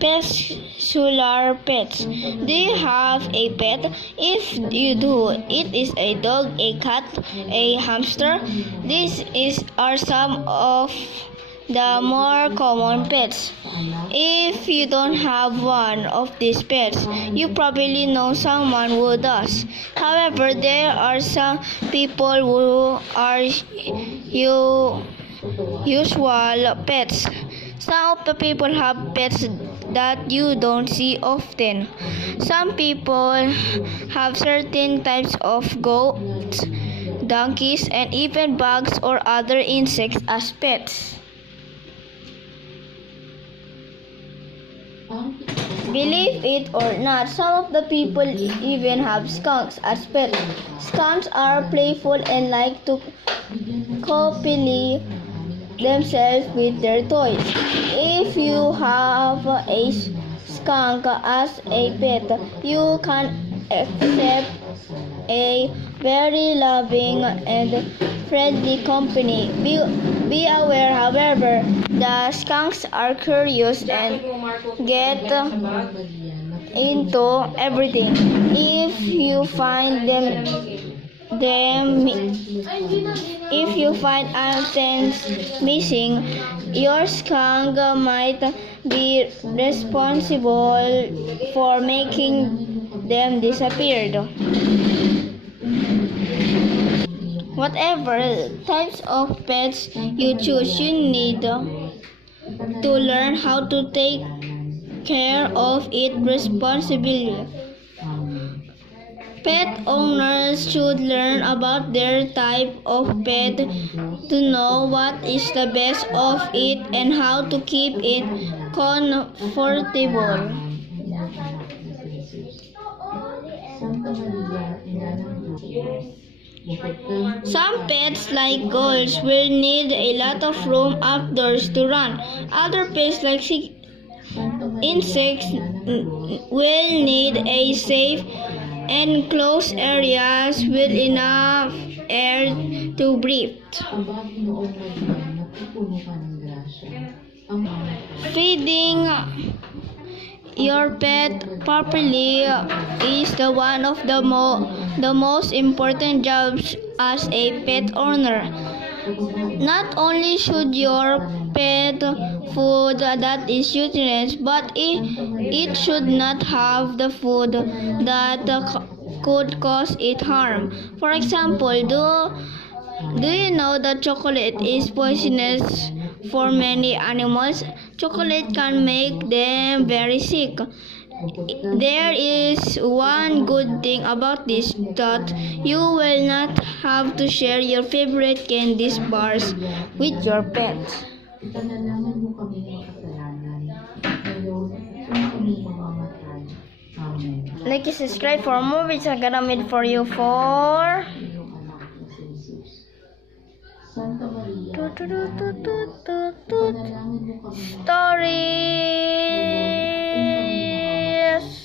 Peculiar pets. Do you have a pet? If you do, it is a dog, a cat, a hamster. Are some of the more common pets. If you don't have one of these pets, you probably know someone who does. However, there are some people who are usual pets. Some of the people have pets that you don't see often. Some people have certain types of goats, donkeys, and even bugs or other insects as pets. Believe it or not, some of the people even have skunks as pets. Skunks are playful and like to copy themselves with their toys. If you have a skunk as a pet, you can accept a very loving and friendly company. Be aware, however, the skunks are curious and get into everything. If you find if you find items missing, your skunk might be responsible for making them disappear. Whatever types of pets you choose, you need to learn how to take care of it responsibly. Pet owners should learn about their type of pet to know what is the best of it and how to keep it comfortable. Some pets like goats will need a lot of room outdoors to run. Other pets like insects will need a safe enclosed areas with enough air to breathe. Feeding your pet properly is one of the most important jobs as a pet owner. Not only should your pet food that is nutritious, but it should not have the food that could cause it harm. For example, do you know that chocolate is poisonous for many animals? Chocolate can make them very sick. There is one good thing about this, that you will not have to share your favorite candy bars with your pet. Like and subscribe for more videos I'm gonna make for you for story.